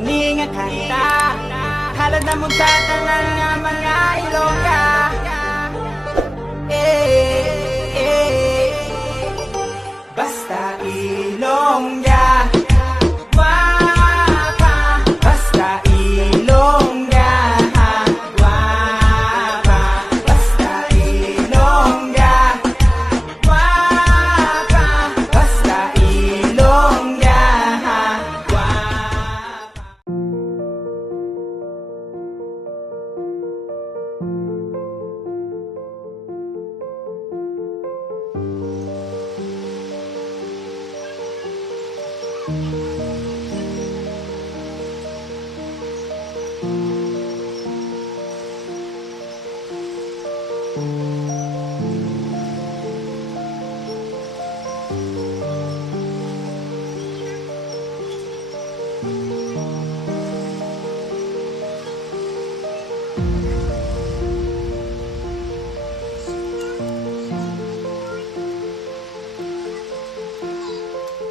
kini nga kanta halad na mong tatanan nga mga Ilongga. Basta Ilongga, guwapa. Basta Ilongga, guwapa. Basta Ilongga, guwapa. Basta Ilongga, guwapa.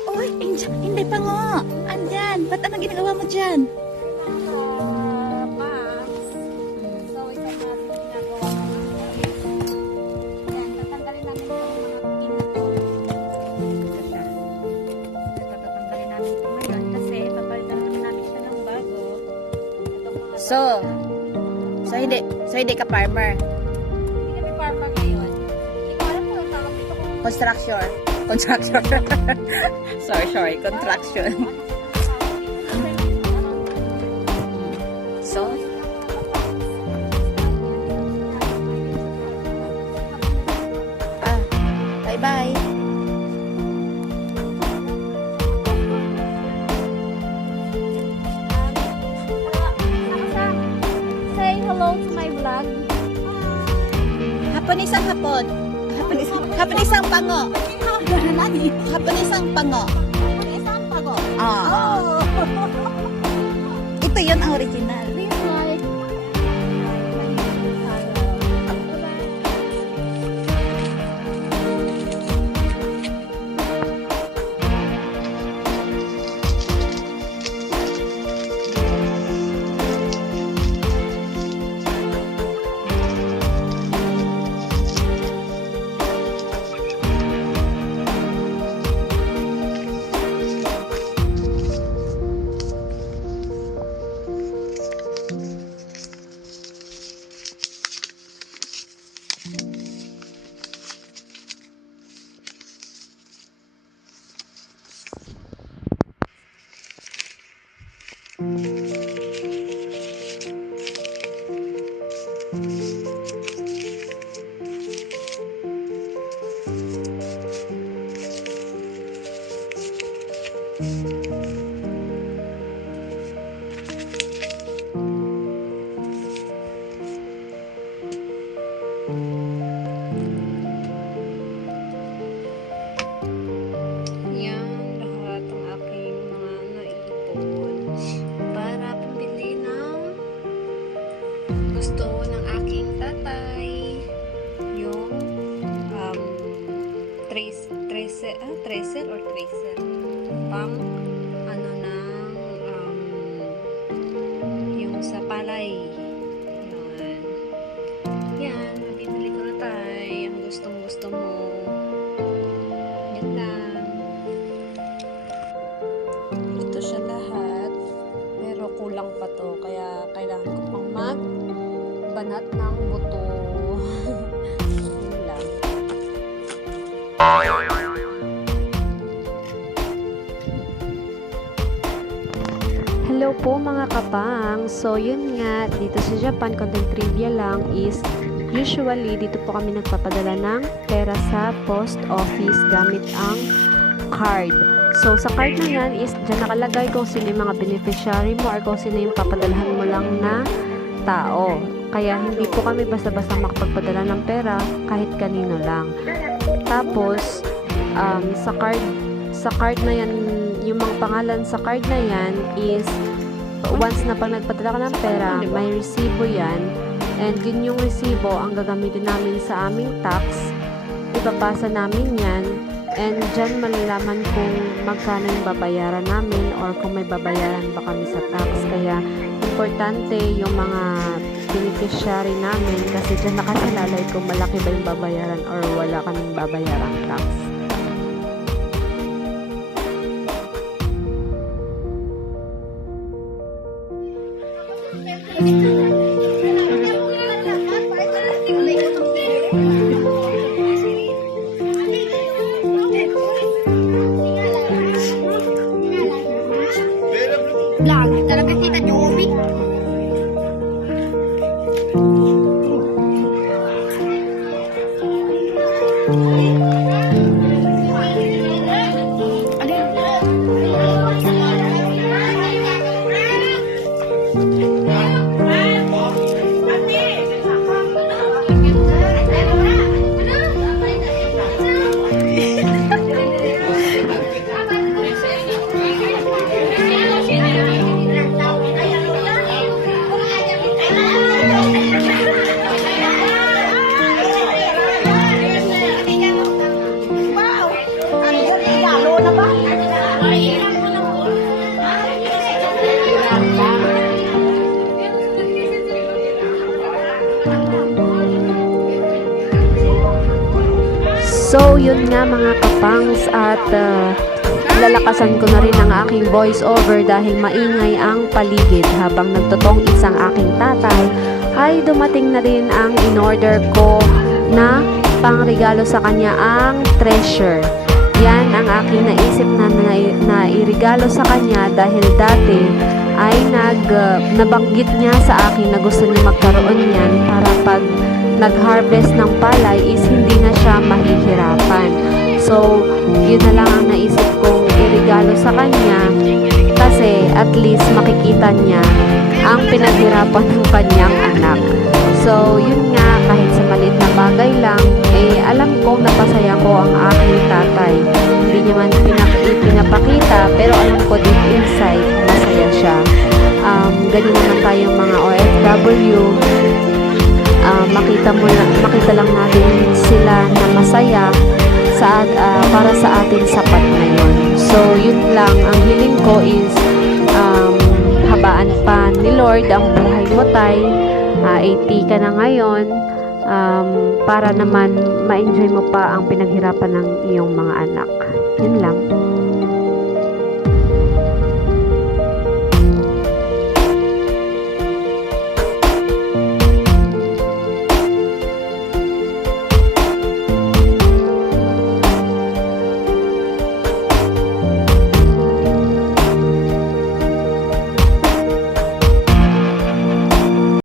Uy, Angel, hindi pa nga. Andyan, ba't anong ginagawa mo dyan? So, hindi ka farmer. Hindi kami farmer ngayon. Hindi ko alam kung ang tawag dito kung Construction. sorry, contraction. So, bye-bye. Say hello to my vlog. Hapon isang pango. Hapon isang pango. Ah. Ito yun ang original. Please like. Yan lahat ang aking mga naipon para pambili ng gusto ng aking tatay, yung tracer pang ano ng yung sa palay. Yan, mabibili ko na tay ang gustong gusto mo. Yan lang. Ito siya lahat. Pero kulang pa to. Kaya kailangan ko pang magbanat ng buto. Yun lang. Hello po mga kapang. So yun nga, dito sa Japan, content trivia lang is usually dito po kami nagpapadala ng pera sa post office gamit ang card. So sa card na yan is dyan nakalagay kung sino yung mga beneficiary mo or kung sino yung papadalahan mo lang na tao. Kaya hindi po kami basta-basta makapagpadala ng pera kahit kanino lang. Tapos sa card na yan, yung mga pangalan sa card na yan is once na pag nagpadala ka ng pera, may resibo yan. And yun yung resibo ang gagamitin namin sa aming tax. Ipapasa namin yan. And dyan malalaman kung magkano yung babayaran namin or kung may babayaran ba kami sa tax. Kaya importante yung mga beneficiary namin kasi dyan nakasalalay kung malaki ba yung babayaran or wala kaming babayarang tax. Vlog talaga kita Joey. So, yun nga mga kapangs at lalakasan ko na rin ang aking voice over dahil maingay ang paligid. Habang nagtotong isang aking tatay ay dumating na rin ang in-order ko na pangregalo sa kanya ang treasure. Yan ang aking naisip na irigalo sa kanya dahil dati ay nabanggit niya sa akin na gusto niya magkaroon yan para pag nag-harvest ng palay is hindi na siya mahihirapan. So, yun na lang ang naisip kong irigalo sa kanya kasi at least makikita niya ang pinaghirapan ng kanyang anak. So, yun nga, kahit sa maliit na bagay lang, alam kong napasaya ko ang aking tatay. Hindi niya man pinapakita, pero alam ko deep inside, masaya siya. Ganyan naman tayong mga OFW. Makita lang natin sila na masaya para sa atin sapat na yun. So, yun lang. Ang hiling ko is habaan pa ni Lord ang buhay mo, tay. 80 ka na ngayon para naman ma-enjoy mo pa ang pinaghirapan ng iyong mga anak. Yun lang.